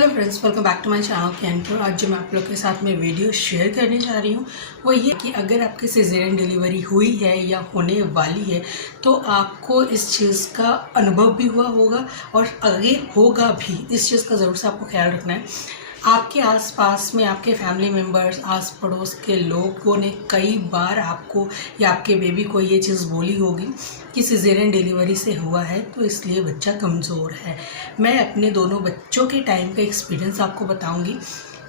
Hello friends, welcome back to my channel कैंटर। आज जो मैं आप लोग के साथ में वीडियो शेयर करने जा रही हूँ वो ये कि अगर आपकी सिजेरियन डिलीवरी हुई है या होने वाली है तो आपको इस चीज़ का अनुभव भी हुआ होगा और आगे होगा भी। इस चीज़ का ज़रूर से आपको ख्याल रखना है। आपके आसपास में आपके फैमिली मेम्बर्स, आस पड़ोस के लोगों ने कई बार आपको या आपके बेबी को ये चीज़ बोली होगी कि सिजेरियन डिलीवरी से हुआ है तो इसलिए बच्चा कमज़ोर है। मैं अपने दोनों बच्चों के टाइम का एक्सपीरियंस आपको बताऊंगी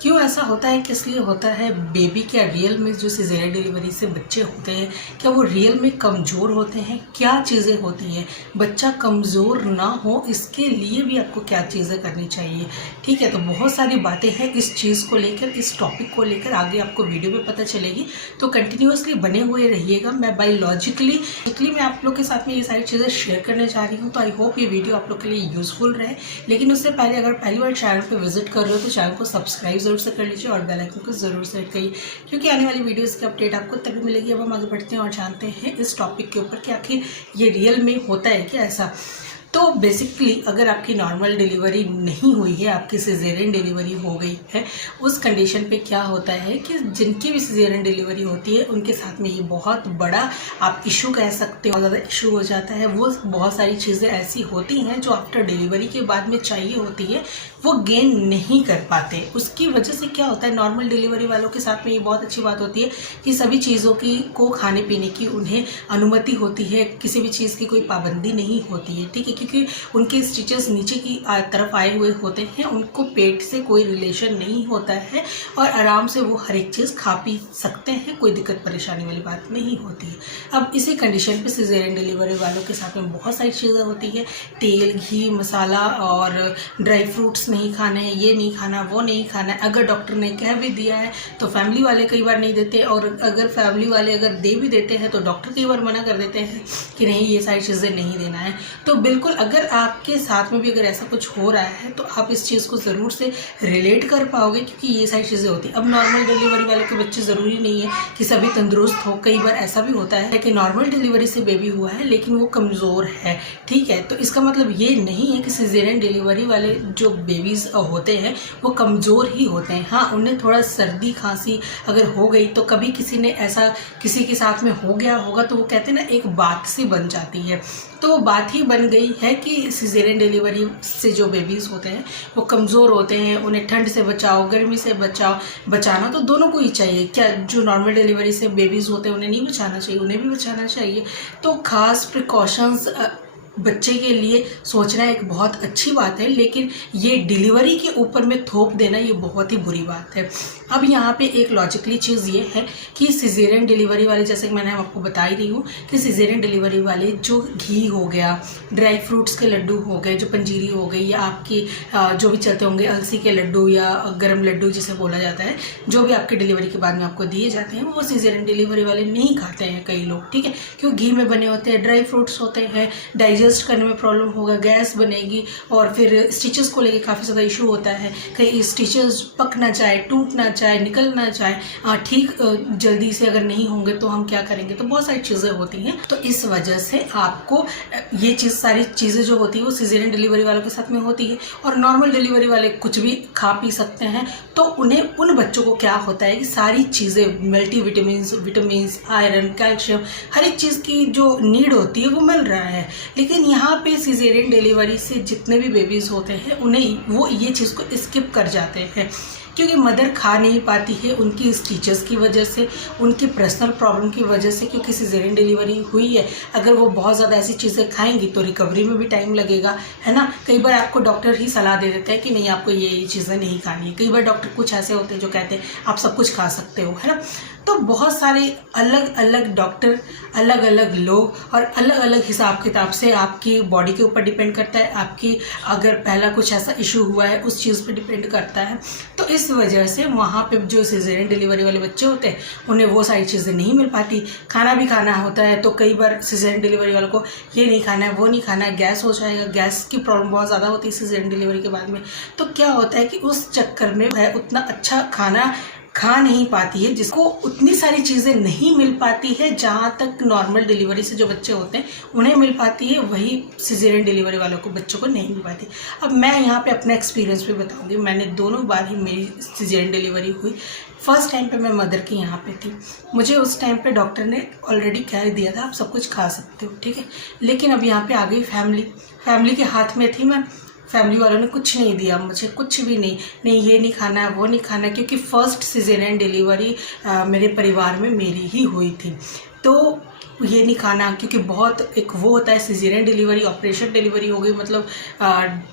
क्यों ऐसा होता है, किस लिए होता है। बेबी क्या रियल में जो सिजेरियन डिलीवरी से बच्चे होते हैं क्या वो रियल में कमज़ोर होते हैं, क्या चीज़ें होती हैं, बच्चा कमज़ोर ना हो इसके लिए भी आपको क्या चीज़ें करनी चाहिए। ठीक है, तो बहुत सारी बातें हैं इस चीज़ को लेकर, इस टॉपिक को लेकर आगे आपको वीडियो में पता चलेगी, तो कंटिन्यूसली बने हुए रहिएगा। मैं बायोलॉजिकली मैं आप लोग के साथ में ये सारी चीज़ें शेयर करने जा रही हूँ, तो आई होप ये वीडियो आप लोग के लिए यूज़फुल रहे। लेकिन उससे पहले अगर पहली बार चैनल पर विजिट कर रहे हो तो चैनल को सब्सक्राइब जरूर से कर लीजिए और बेल आइकन को जरूर से हिट करिए, क्योंकि आने वाली वीडियोस की अपडेट आपको तभी मिलेगी। अब हम आगे बढ़ते हैं और जानते हैं इस टॉपिक के ऊपर कि आखिर ये रियल में होता है क्या ऐसा। तो बेसिकली अगर आपकी नॉर्मल डिलीवरी नहीं हुई है, आपकी सिजेरियन डिलीवरी हो गई है, उस कंडीशन पे क्या होता है कि जिनकी भी सिजेरियन डिलीवरी होती है उनके साथ में ये बहुत बड़ा आप इशू कह सकते हो, ज़्यादा इशू हो जाता है। वो बहुत सारी चीज़ें ऐसी होती हैं जो आफ्टर डिलीवरी के बाद में चाहिए होती है, वो गेन नहीं कर पाते। उसकी वजह से क्या होता है, नॉर्मल डिलीवरी वालों के साथ में ये बहुत अच्छी बात होती है कि सभी चीज़ों की को खाने पीने की उन्हें अनुमति होती है, किसी भी चीज़ की कोई पाबंदी नहीं होती है। ठीक है, क्योंकि उनके स्टिचेस नीचे की तरफ आए हुए होते हैं, उनको पेट से कोई रिलेशन नहीं होता है और आराम से वो हर एक चीज़ खा पी सकते हैं, कोई दिक्कत परेशानी वाली बात नहीं होती है। अब इसी कंडीशन पे सिजेरियन डिलीवरी वालों के साथ में बहुत सारी चीज़ें होती है, तेल, घी, मसाला और ड्राई फ्रूट्स नहीं खाने, ये नहीं खाना, वो नहीं खाना। अगर डॉक्टर ने कह भी दिया है तो फैमिली वाले कई बार नहीं देते, और अगर फैमिली वाले अगर दे भी देते हैं तो डॉक्टर कई बार मना कर देते हैं कि नहीं, ये सारी चीज़ें नहीं देना है। तो बिल्कुल अगर आपके साथ में भी अगर ऐसा कुछ हो रहा है तो आप इस चीज़ को ज़रूर से रिलेट कर पाओगे, क्योंकि ये सारी चीज़ें होती हैं। अब नॉर्मल डिलीवरी वाले के बच्चे ज़रूरी नहीं है कि सभी तंदुरुस्त हो, कई बार ऐसा भी होता है कि नॉर्मल डिलीवरी से बेबी हुआ है लेकिन वो कमज़ोर है। ठीक है, तो इसका मतलब ये नहीं है कि सिजेरियन डिलीवरी वाले जो बेबीज़ होते हैं वो कमज़ोर ही होते हैं। हाँ, उन्हें थोड़ा सर्दी खांसी अगर हो गई तो कभी किसी ने ऐसा किसी के साथ में हो गया होगा तो वो कहते हैं ना, एक बात सी बन जाती है। तो वो बात ही बन गई है कि सिजेरियन डिलीवरी से जो बेबीज़ होते हैं वो कमज़ोर होते हैं, उन्हें ठंड से बचाओ, गर्मी से बचाओ। बचाना तो दोनों को ही चाहिए, क्या जो नॉर्मल डिलीवरी से बेबीज़ होते हैं उन्हें नहीं बचाना चाहिए, उन्हें भी बचाना चाहिए। तो खास प्रिकॉशंस बच्चे के लिए सोचना एक बहुत अच्छी बात है, लेकिन ये डिलीवरी के ऊपर में थोप देना ये बहुत ही बुरी बात है। अब यहाँ पे एक लॉजिकली चीज़ ये है कि सिजेरियन डिलीवरी वाले, जैसे कि मैंने आपको बता ही रही हूँ कि सिजेरियन डिलीवरी वाले जो घी हो गया, ड्राई फ्रूट्स के लड्डू हो गए, जो पंजीरी हो गई, या आपकी जो भी चलते होंगे अलसी के लड्डू या गर्म लड्डू जिसे बोला जाता है, जो भी आपकी डिलीवरी के बाद में आपको दिए जाते हैं वो सिजेरियन डिलीवरी वाले नहीं खाते हैं कई लोग। ठीक है, क्यों, घी में बने होते हैं, ड्राई फ्रूट्स होते हैं, डाइजेस्ट करने में प्रॉब्लम होगा, गैस बनेगी, और फिर स्टिचेस को लेके काफ़ी ज़्यादा इशू होता है, कहीं स्टिचेस पक ना जाए, टूट ना जाए, निकल ना जाए, ठीक जल्दी से अगर नहीं होंगे तो हम क्या करेंगे। तो बहुत सारी चीज़ें होती हैं, तो इस वजह से आपको ये सारी चीज़ें जो होती है वो सिजेरियन डिलीवरी वालों के साथ में होती है। और नॉर्मल डिलीवरी वाले कुछ भी खा पी सकते हैं, तो उन्हें उन बच्चों को क्या होता है कि सारी चीज़ें, मल्टी विटामिन्स, आयरन, कैल्शियम, हर एक चीज़ की जो नीड होती है वो मिल रहा है। लेकिन यहाँ पे सिजेरियन डिलीवरी से जितने भी बेबीज़ होते हैं उन्हें वो ये चीज़ को स्किप कर जाते हैं, क्योंकि मदर खा नहीं पाती है उनकी स्टिचेस की वजह से, उनकी पर्सनल प्रॉब्लम की वजह से। क्योंकि सिजेरियन डिलीवरी हुई है, अगर वो बहुत ज़्यादा ऐसी चीज़ें खाएंगी तो रिकवरी में भी टाइम लगेगा, है ना। कई बार आपको डॉक्टर ही सलाह दे देते हैं कि नहीं, आपको ये चीज़ें नहीं खानी है। कई बार डॉक्टर कुछ ऐसे होते हैं जो कहते हैं आप सब कुछ खा सकते हो, है ना। तो बहुत सारे अलग अलग डॉक्टर, अलग अलग लोग और अलग अलग हिसाब किताब से आपकी बॉडी के ऊपर डिपेंड करता है, आपकी अगर पहला कुछ ऐसा इशू हुआ है उस चीज़ पे डिपेंड करता है। तो इस वजह से वहाँ पे जो सिजेरियन डिलीवरी वाले बच्चे होते हैं उन्हें वो सारी चीज़ें नहीं मिल पाती। खाना भी खाना होता है तो कई बार सिजेरियन डिलीवरी वालों को ये नहीं खाना है, वो नहीं खाना है, गैस हो जाएगा, गैस की प्रॉब्लम बहुत ज़्यादा होती है सिजेरियन डिलीवरी के बाद में। तो क्या होता है कि उस चक्कर में वह उतना अच्छा खाना खा नहीं पाती है, जिसको उतनी सारी चीज़ें नहीं मिल पाती है जहाँ तक नॉर्मल डिलीवरी से जो बच्चे होते हैं उन्हें मिल पाती है, वही सिजेरियन डिलीवरी वालों को बच्चों को नहीं मिल पाती। अब मैं यहाँ पे अपना एक्सपीरियंस भी बताऊँगी। मैंने दोनों बार ही मेरी सिजेरियन डिलीवरी हुई। फर्स्ट टाइम पे मैं मदर की यहाँ पे थी, मुझे उस टाइम पे डॉक्टर ने ऑलरेडी कह दिया था आप सब कुछ खा सकते हो, ठीक है। लेकिन अब यहाँ पे आ गई फैमिली के हाथ में थी मैं। फैमिली वालों ने कुछ नहीं दिया मुझे, कुछ भी नहीं ये नहीं खाना वो नहीं खाना, क्योंकि फ़र्स्ट सिजेरियन डिलीवरी मेरे परिवार में मेरी ही हुई थी। तो ये नहीं खाना, क्योंकि बहुत एक वो होता है सिजेरियन डिलीवरी, ऑपरेशन डिलीवरी हो गई मतलब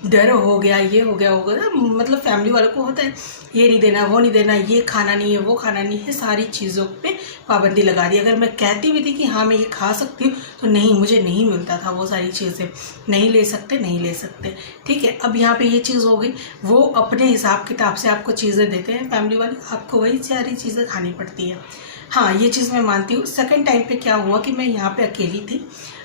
डर हो गया, ये हो गया मतलब फैमिली वालों को होता है ये नहीं देना वो नहीं देना, ये खाना नहीं है वो खाना नहीं है, सारी चीज़ों पे पाबंदी लगा दी। अगर मैं कहती भी थी कि हाँ मैं ये खा सकती हूँ तो नहीं, मुझे नहीं मिलता था वो सारी चीज़ें, नहीं ले सकते, ठीक है। अब यहाँ पे ये चीज़ हो गई, वो अपने हिसाब किताब से आपको चीज़ें देते हैं फैमिली वाले, आपको वही सारी चीज़ें खानी पड़ती है। हाँ ये चीज़ मैं मानती हूँ। सेकंड टाइम पे क्या हुआ कि मैं यहाँ पे अकेली थी,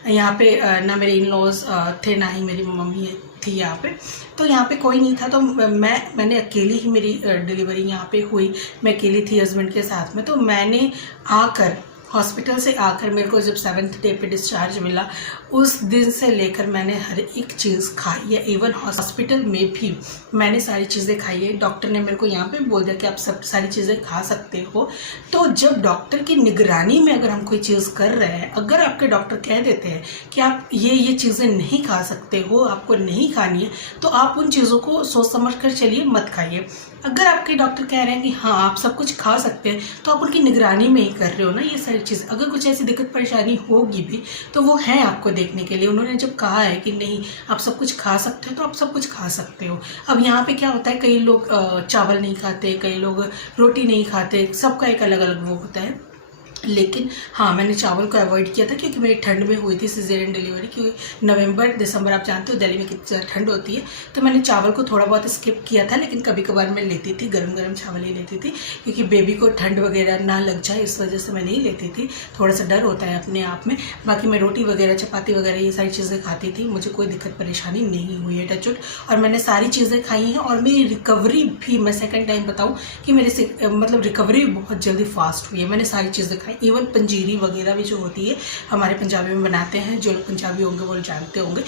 यहाँ पे ना मेरे इन लॉज थे ना ही मेरी मम्मी थी यहाँ पे, तो यहाँ पे कोई नहीं था। तो मैंने अकेली ही मेरी डिलीवरी यहाँ पे हुई। मैं अकेली थी हस्बैंड के साथ में। तो मैंने आकर हॉस्पिटल से आकर मेरे को जब 7th डे पे डिस्चार्ज मिला, उस दिन से लेकर मैंने हर एक चीज़ खाई है। इवन हॉस्पिटल में भी मैंने सारी चीज़ें खाई है। डॉक्टर ने मेरे को यहाँ पे बोल दिया कि आप सब सारी चीज़ें खा सकते हो। तो जब डॉक्टर की निगरानी में अगर हम कोई चीज़ कर रहे हैं, अगर आपके डॉक्टर कह देते हैं कि आप ये चीज़ें नहीं खा सकते हो, आपको नहीं खानी है, तो आप उन चीज़ों को सोच समझ कर चलिए, मत खाइए। अगर आपके डॉक्टर कह रहे हैं कि हाँ आप सब कुछ खा सकते हैं, तो आप उनकी निगरानी में ही कर रहे हो ना ये सारी चीज़। अगर कुछ ऐसी दिक्कत परेशानी होगी भी तो वो है आपको देखने के लिए। उन्होंने जब कहा है कि नहीं आप सब कुछ खा सकते हो, तो आप सब कुछ खा सकते हो। अब यहाँ पे क्या होता है, कई लोग चावल नहीं खाते, कई लोग रोटी नहीं खाते, सबका एक अलग अलग वो होता है। लेकिन हाँ मैंने चावल को अवॉइड किया था, क्योंकि मेरी ठंड में हुई थी सिजेरियन डिलीवरी, क्योंकि नवंबर दिसंबर आप जानते हो दिल्ली में कितनी ज़्यादा ठंड होती है। तो मैंने चावल को थोड़ा बहुत स्किप किया था, लेकिन कभी कभार मैं लेती थी, गरम चावल ही लेती थी, क्योंकि बेबी को ठंड वगैरह ना लग जाए इस वजह से मैं नहीं लेती थी। थोड़ा सा डर होता है अपने आप में। बाकी मैं रोटी वगैरह चपाती वगैरह ये सारी चीज़ें खाती थी, मुझे कोई दिक्कत परेशानी नहीं हुई है टचवुड। और मैंने सारी चीज़ें खाई हैं, और मेरी रिकवरी भी, मैं सेकेंड टाइम बताऊँ कि मेरे मतलब रिकवरी भी बहुत जल्दी फास्ट हुई है। मैंने सारी चीज़ें खाई, इवन पंजीरी वगैरह भी जो होती है हमारे पंजाबी में बनाते हैं, जो लोग पंजाबी होंगे वो जानते होंगे,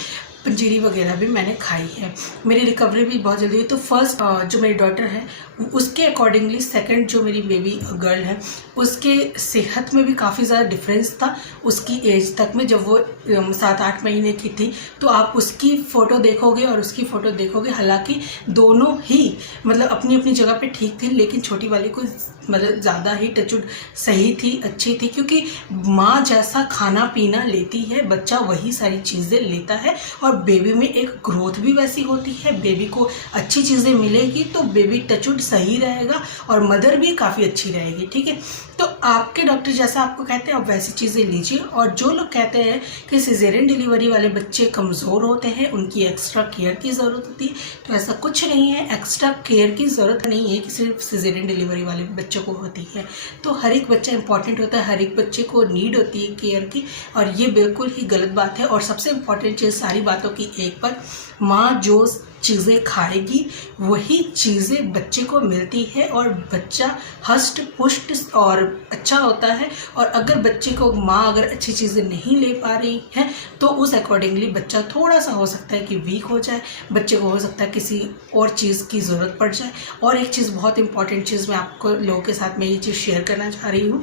पंजीरी वगैरह भी मैंने खाई है। मेरी रिकवरी भी बहुत जल्दी हुई। तो फर्स्ट जो मेरी डॉटर है उसके अकॉर्डिंगली सेकंड जो मेरी बेबी गर्ल है उसके सेहत में भी काफ़ी ज़्यादा डिफरेंस था उसकी एज तक में। जब वो 7-8 महीने की थी तो आप उसकी फ़ोटो देखोगे और उसकी फ़ोटो देखोगे, हालांकि दोनों ही मतलब अपनी अपनी जगह पे ठीक थी, लेकिन छोटी वाली को मतलब ज़्यादा ही टचवुड सही थी, अच्छी थी, क्योंकि माँ जैसा खाना पीना लेती है बच्चा वही सारी चीज़ें लेता है, और बेबी में एक ग्रोथ भी वैसी होती है। बेबी को अच्छी चीज़ें मिलेगी तो बेबी टचवुड सही रहेगा, और मदर भी काफ़ी अच्छी रहेगी, ठीक है। तो आपके डॉक्टर जैसा आपको कहते हैं आप वैसी चीज़ें लीजिए। और जो लोग कहते हैं कि सिजेरियन डिलीवरी वाले बच्चे कमज़ोर होते हैं, उनकी एक्स्ट्रा केयर की ज़रूरत होती है, तो ऐसा कुछ नहीं है। एक्स्ट्रा केयर की ज़रूरत नहीं है कि सिर्फ सिजेरियन डिलीवरी वाले बच्चों को होती है। तो हर एक बच्चा इंपॉर्टेंट होता है, हर एक बच्चे को नीड होती है केयर की, और ये बिल्कुल ही गलत बात है। और सबसे इम्पॉर्टेंट चीज़ सारी बातों की एक पर, माँ जो चीज़ें खाएगी वही चीज़ें बच्चे को मिलती है, और बच्चा हष्ट पुष्ट और अच्छा होता है। और अगर बच्चे को माँ अगर अच्छी चीज़ें नहीं ले पा रही है तो उस अकॉर्डिंगली बच्चा थोड़ा सा हो सकता है कि वीक हो जाए, बच्चे को हो सकता है किसी और चीज़ की ज़रूरत पड़ जाए। और एक चीज़ बहुत इंपॉर्टेंट चीज़ मैं आपको लोगों के साथ में ये चीज़ शेयर करना चाह रही हूँ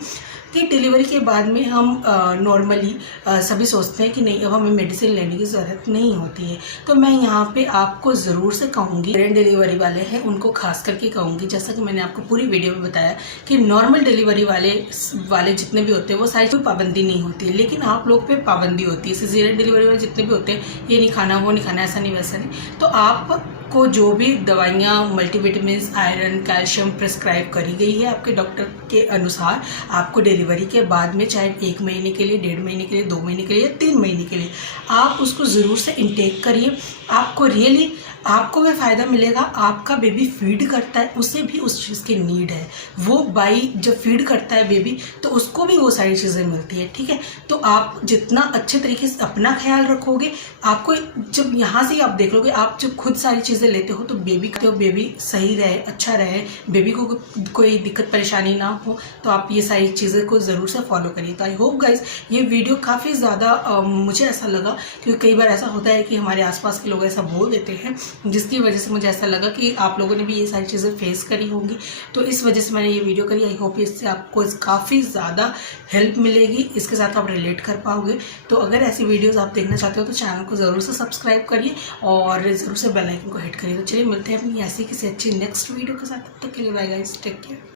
कि डिलीवरी के बाद में हम नॉर्मली सभी सोचते हैं कि नहीं अब हमें मेडिसिन लेने की ज़रूरत नहीं होती है। तो मैं यहाँ पे आपको ज़रूर से कहूँगी, सिजेरियन डिलीवरी वाले हैं उनको खास करके कहूँगी, जैसा कि मैंने आपको पूरी वीडियो में बताया कि नॉर्मल डिलीवरी वाले जितने भी होते हैं वो सारी कोई पाबंदी नहीं होती है, लेकिन आप लोग पे पाबंदी होती है। सिजेरियन डिलीवरी वाले जितने भी होते हैं ये नहीं खाना वो नहीं खाना, ऐसा नहीं वैसा नहीं। तो आप को जो भी दवाइयाँ मल्टीविटामिन, आयरन, कैल्शियम प्रिस्क्राइब करी गई है आपके डॉक्टर के अनुसार, आपको डिलीवरी के बाद में चाहे 1 महीने के लिए, 1.5 महीने के लिए, 2 महीने के लिए या 3 महीने के लिए, आप उसको ज़रूर से इंटेक करिए। आपको रियली आपको भी फ़ायदा मिलेगा, आपका बेबी फीड करता है उसे भी उस चीज़ की नीड है, वो बाई जब फीड करता है बेबी तो उसको भी वो सारी चीज़ें मिलती है, ठीक है। तो आप जितना अच्छे तरीके से अपना ख्याल रखोगे, आपको जब यहाँ से ही आप देख लोगे, आप जब खुद सारी चीज़ें लेते हो तो बेबी सही रहे, अच्छा रहे, बेबी को कोई दिक्कत परेशानी ना हो, तो आप ये सारी चीज़ें को ज़रूर से फॉलो करिए। तो आई होप गाइज ये वीडियो काफ़ी ज़्यादा मुझे ऐसा लगा, क्योंकि कई बार ऐसा होता है कि हमारे आसपास के लोग ऐसा बोल देते हैं, जिसकी वजह से मुझे ऐसा लगा कि आप लोगों ने भी ये सारी चीज़ें फेस करी होंगी, तो इस वजह से मैंने ये वीडियो करी। आई होप इससे आपको काफ़ी ज़्यादा हेल्प मिलेगी, इसके साथ आप रिलेट कर पाओगे। तो अगर ऐसी वीडियोस आप देखना चाहते हो तो चैनल को ज़रूर से सब्सक्राइब करिए और ज़रूर से बेल आइकन को हिट करिए। तो चलिए मिलते हैं अपनी ऐसी किसी अच्छी नेक्स्ट वीडियो के साथ, तब तक के लिए बाय गाइस, टेक केयर।